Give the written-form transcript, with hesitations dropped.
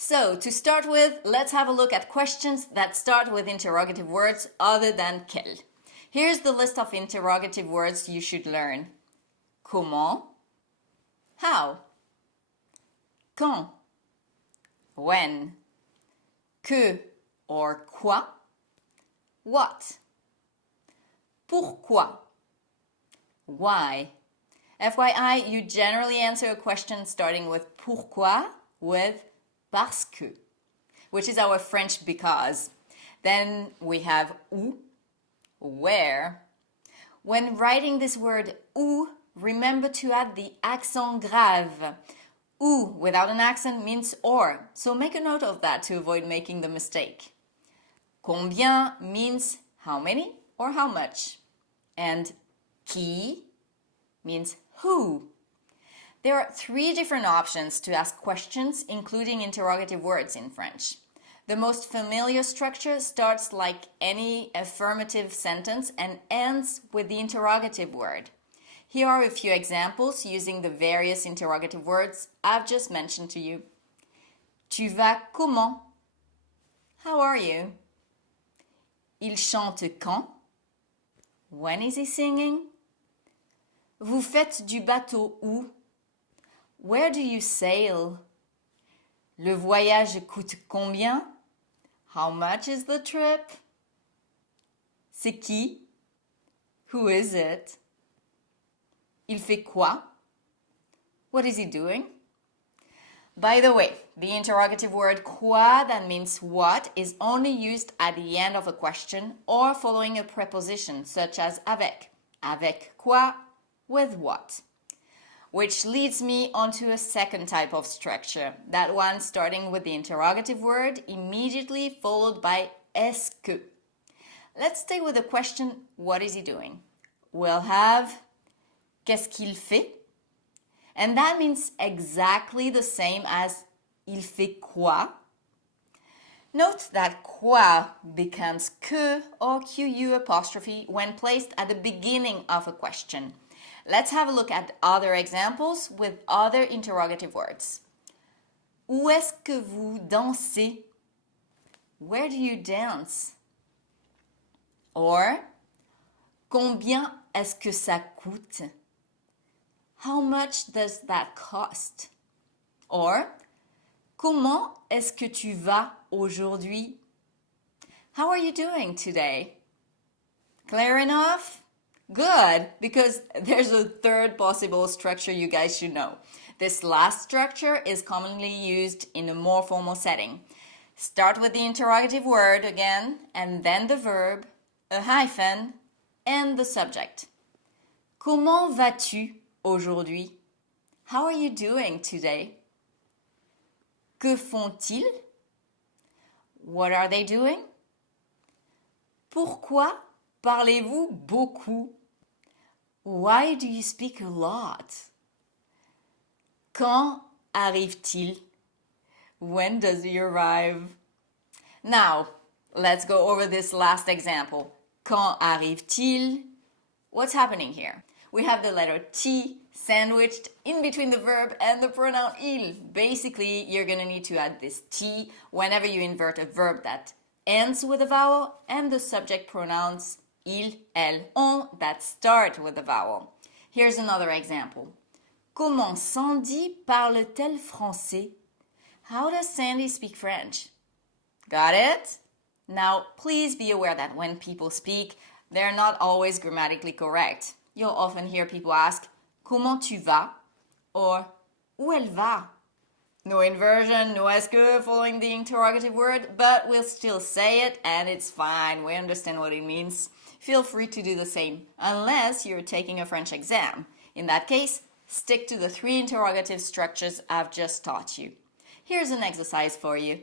So, to start with, let's have a look at questions that start with interrogative words other than qu'il. Here's the list of interrogative words you should learn. Comment? How? Quand? When? Que or quoi? What? Pourquoi? Why? FYI, you generally answer a question starting with pourquoi with parce que, which is our French because. Then we have où, where. When writing this word où, remember to add the accent grave. Ou without an accent means or, so make a note of that to avoid making the mistake. Combien means how many or how much. And qui means who. There are 3 different options to ask questions, including interrogative words in French. The most familiar structure starts like any affirmative sentence and ends with the interrogative word. Here are a few examples using the various interrogative words I've just mentioned to you. Tu vas comment? How are you? Il chante quand? When is he singing? Vous faites du bateau où? Where do you sail? Le voyage coûte combien? How much is the trip? C'est qui? Who is it? Il fait quoi? What is he doing? By the way, the interrogative word quoi, that means what, is only used at the end of a question or following a preposition such as avec. Avec quoi? With what? Which leads me onto a second type of structure, that one starting with the interrogative word immediately followed by est-ce que. Let's stay with the question, what is he doing? We'll have qu'est-ce qu'il fait? And that means exactly the same as il fait quoi? Note that quoi becomes que or QU apostrophe when placed at the beginning of a question. Let's have a look at other examples with other interrogative words. Où est-ce que vous dansez? Where do you dance? Or, combien est-ce que ça coûte? How much does that cost? Or, comment est-ce que tu vas aujourd'hui? How are you doing today? Clear enough? Good, because there's a third possible structure you guys should know. This last structure is commonly used in a more formal setting. Start with the interrogative word again, and then the verb, a hyphen, and the subject. Comment vas-tu aujourd'hui? How are you doing today? Que font-ils? What are they doing? Pourquoi parlez-vous beaucoup? Why do you speak a lot? Quand arrive-t-il? When does he arrive? Now, let's go over this last example. Quand arrive-t-il? What's happening here? We have the letter T sandwiched in between the verb and the pronoun il. Basically, you're going to need to add this T whenever you invert a verb that ends with a vowel and the subject pronouns il, elle, on that start with a vowel. Here's another example. Comment Sandy parle-t-elle français? How does Sandy speak French? Got it? Now, please be aware that when people speak, they're not always grammatically correct. You'll often hear people ask, comment tu vas? Or, où elle va? No inversion, no est-ce que following the interrogative word, but we'll still say it and it's fine. We understand what it means. Feel free to do the same, unless you're taking a French exam. In that case, stick to the 3 interrogative structures I've just taught you. Here's an exercise for you.